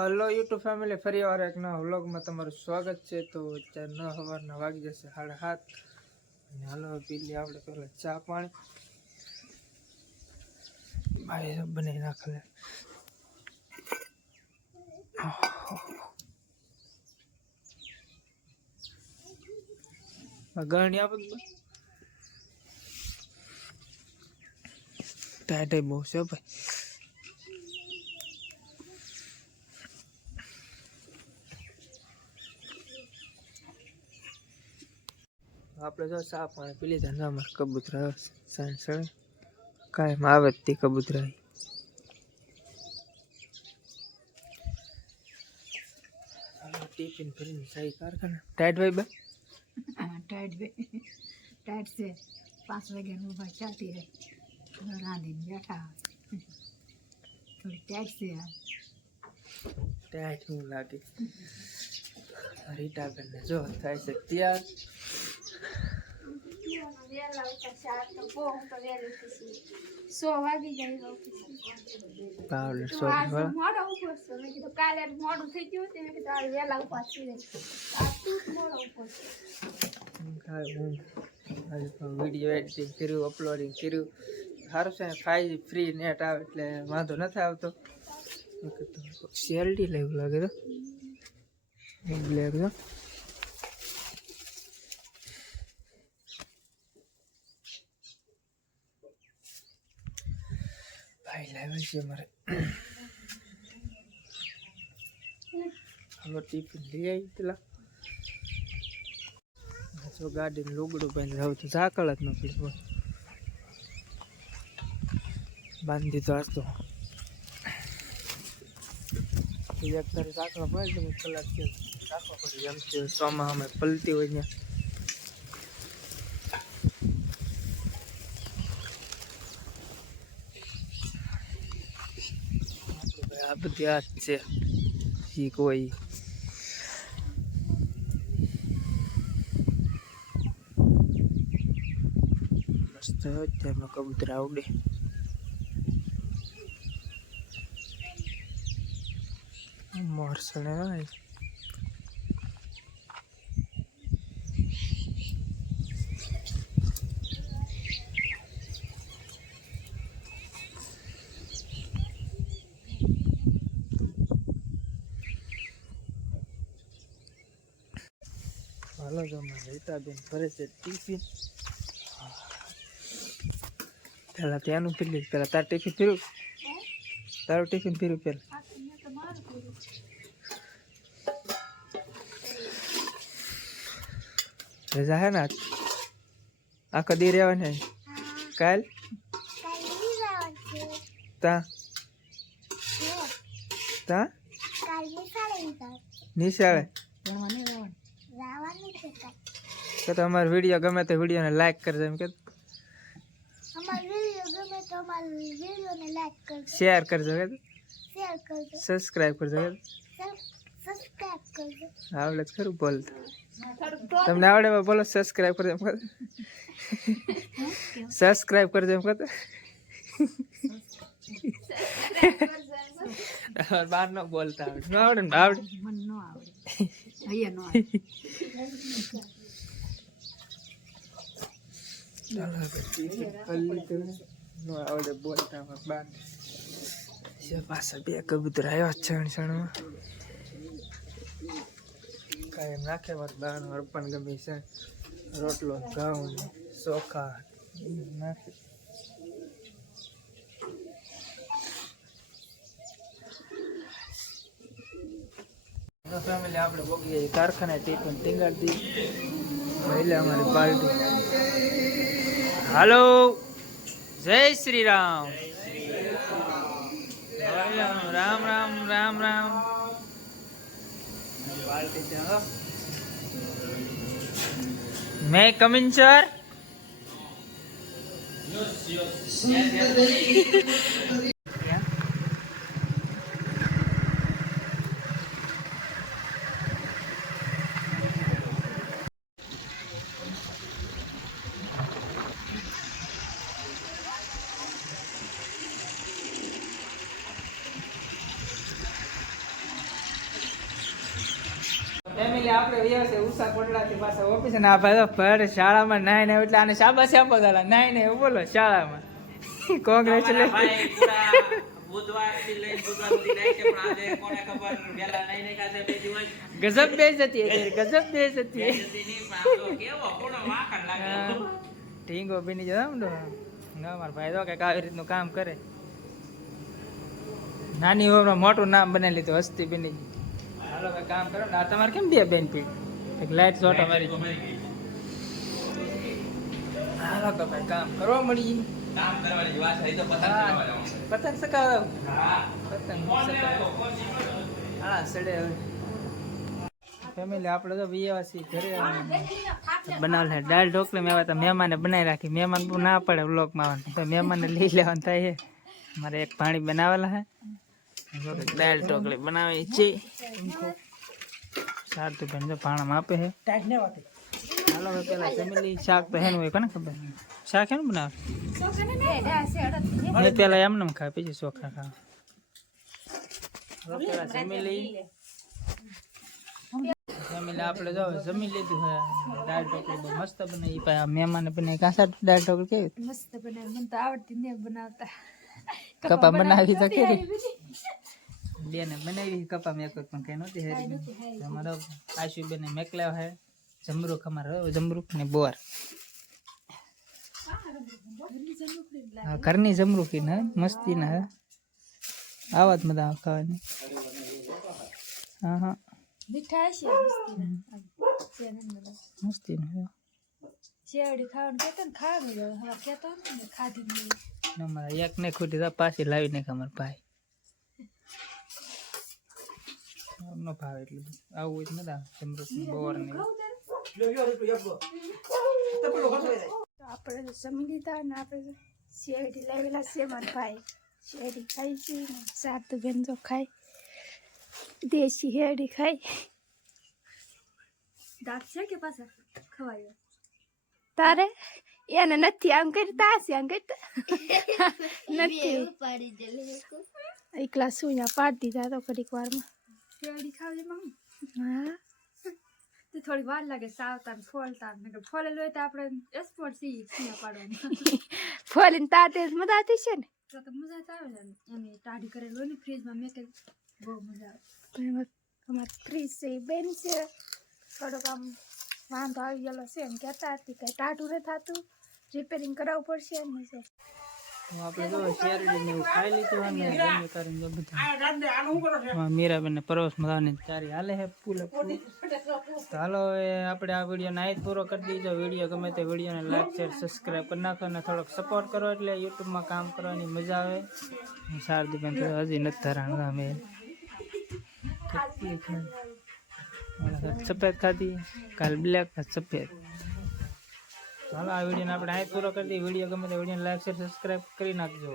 Hello YouTube family ફરી વાર એક નવા વ્લોગમાં તમારું સ્વાગત છે. તો ન સવારના વાગી જશે, સાડા સાત. અને હાલો પી લઈએ આપણે પહેલાં ચા પાણી. ભાઈ બનાવી નાખે ગરણી આપે ટાઈટ બહુ છે ભાઈ. આપણે જો ચા પાણી પી લીધા ને અમારે કબૂતરા સાંજ સળે કાયમ આવે તે કબૂતરા. ટિફિન ભરીને સાઈ કારખાના. ટાઈટ ભાઈ બા? ટાઈટ ભાઈ. ટાઈટ છે. પાંચ વાગ્યાનું ભાઈ ચાલતી રહે. રાંધીને બેઠા. થોડી ટાઈટ છે યાર ટાઈટ હું લાગે. રીટાબેન ને જો થાય છે ત્યાર. સો વાગી જાય પાવડર તો સોપ આજ વાળા મેં કીધું કાલે મોડું થઈ ગયું તે મેં કીધું આજે વહેલા ઉપાસ કરી આજ તું મોડો ઉપડશે કાંઈ આજે તો વીડિયો એડિટિંગ કર્યું અપલોડિંગ કર્યું. સારું છે ફાઈવ ફ્રી નેટ આવે એટલે વાંધો નથી આવતો. શેરડી લેવું લાગે તો. બ્લેક તો ભાઈ લાવે છે મારે હવે ટિફિન લઈ આવી પેલા. જો ગાડીને લુગડું પહેરી હવે તો ઝાકળ જ નથી બાંધી તો આજ તો. એક તારી ઝાકળ પડે તો કલાક રાખવા પડે એમ છે ચોમા અમે પલટી હોય ત્યાં. આ બધી આ છે. ઈ. મસ્ત અત્યારમાં કબૂતર આવડે. મોરસણે હોય તો અમારે રીતાબેન ભરે છે ટિફિન. પેલા ત્યાંનું પીલી પેલા તાર ટિફિન પીરું તારું ટિફિન મારું કર્યું રજા હે ને આખો દી રહેવાને કાલ? તા? તા? નિશાળે રહેવાનું તો તમારો વીડિયો ગમે તો વિડીયોને લાઈક કરજો એમ કે. અમારો વીડિયો ગમે તો અમારા વિડીયોને લાઈક કરજો. શેર કરજો કે શેર કરજો. સબસ્ક્રાઈબ કરજો કે સબસ્ક્રાઇબ કરજો. આવડે જ ખરું બોલ તમને આવડે એમાં બોલો સબસ્ક્રાઈબ કરજો એમ કહો સબસ્ક્રાઇબ કરજો એમ કહો બાર ન બોલતા આવડે. ન આવડે ને આવડે. મને ન આવડે. અહીંયા ન આવડે બોલતા પાછા બે કબૂતર આવ્યા છણ છણમાં કાંઈ એમ નાખે, મારે બહારનું અર્પણ ગમે છે. રોટલો, ઘઉં, ચોખા નાખે. ફેમિલી આપણે બોગીએ કારખાને ટીપણ ટીંગાડી એટલે અમારી પાર્ટી હાલો જય Shri Ram Ram Ram Ram Ram may come in sir yes yes family આપણે વ્યવસાય ઉષા કોટડાથી પાછા ઓફિસ ને આ ભાઈ તો ફર શાળામાં નાય ને એટલે આને શાબાશ આપો દાદા નાય ને એવું બોલો શાળામાં. કોંગ્રેચ્યુલેશન. ગજબ બે જતી ગજબ બે જતી. ઢીંગો બની જતો ના મારા ભાઈ તો કંઈક આવી રીતનું કામ કરે. નાની ઉંમરમાં મોટું નામ બનાવી લીધું હસ્તી બની હાલો ભાઈ કામ કરો ને. તમારે કેમ બે બેન પી લાઈટ શોટ અમારી. હાલો તો ભાઈ કામ કરવા મળી. કામ કરવાની વાત છે, તો પતંગ હા. પતંગ સકાવ પતંગ હા સડે હવે. ફેમિલી આપણે તો વિયા ઘરે બનાવેલા દાળ ઢોકળી મેં તો મહેમાને બનાવી રાખી. મહેમાન બહુ ના પડે વ્લોગમાં આવવાનું. તો મહેમાનને લઈ લેવાનું થાય છે. મારે એક પાણી બનાવેલા છે. કે દાળ ઢોકળી બનાવી છે. સારું બેન જો પાણામાં આપે છે. હાલો હવે પેલા ફેમિલી શાક તો હેનું હોય કોને ખબર? શાક હેનું બનાવે? મેં પેલા એમને એમ ખાય પછી ચોખા ખાવા. હવે પેલા ફેમિલી ફેમિલી આપણે જો જમી લીધું છે. દાળ ઢોકળી બહુ મસ્ત બનાવી. ભાઈ આ મહેમાને બનાવી કાંસા દાળ ઢોકળી કેવી? મસ્ત બનાવે મને તો આવડતી ને બનાવતા. કપા બનાવી તો કેવી બેને બનાવી કપા મેં કોઈ પણ કઈ નહોતી હેરી અમારો આશુ બેને મેકલાવ હે જમરૂખ અમારો જમરૂખ ને બોર. ઘરની જમરૂખી ને મસ્તી ના આવા જ મજા ખાવાની. હા હા. મીઠા છે મસ્તી ને. શેરડી ખાવાનું કેતો ને ખાવાનું હવે કહેતો ને ખાધી નહીં અમારા એક ને ખૂટી પાછી લાવી નાખે અમારા ભાઈ. નો ભાવ એટલું આવું હોય તો મજા આવે જમરૂખ બોર ને આપણે તો જમી લીધા અને આપણે શેરડી લાવેલા છે મારા ભાઈ. શેરડી ખાઈ છે સાત બેન જો ખાય. દેશી શેરડી ખાય. દાંત છે કે પાછા ખવાય? તારે? એને નથી આમ કરતા હશે આમ કરતા? નથી. એકલા સુયા પાડી દીધા તો ઘડીક વારમાં. શેરડી ખાવી મમ્મી હા તે થોડી વાર લાગે સાવતા ને ફોલતા ને ફોલેલું હોય તો આપણે એક્સપોર્ટ સી સિયા પાડવાનું ફોલીને તાતે મજા આવતી છે ને તો તો મજા આવે ને એને ટાઢી કરેલું હોય ને ફ્રીજમાં મેં કે બહુ મજા આવે અમારે ફ્રીજ છે એ બેન છે થોડોક આમ વાંધો આવી ગયેલો છે એમ કહેતા હતી કે ટાઢું ન થતું રિપેરિંગ કરાવવું પડશે એમ છે મીરાબેન ને પરવસ મજાની ચારી હાલે હે પૂલે હાલો આપણે આ વીડિયો નાઈટ પૂરો કરી દીધો વીડિયો ગમે તે વિડીયોને લાઈક શેર સબસ્ક્રાઈબ કરી નાખો અને થોડોક સપોર્ટ કરો એટલે યુટ્યુબમાં કામ કરવાની મજા આવે. શારદીબેન હજી નથી ધરાણ અમે સફેદ ખાધી કાલ બ્લેક સફેદ. ચાલો આ વિડીયોને આપણે અહીં પૂરો કરી દઈએ. વીડિયો ગમે તે વિડીયોને લાઈક શેર સબસ્ક્રાઈબ કરી નાખજો.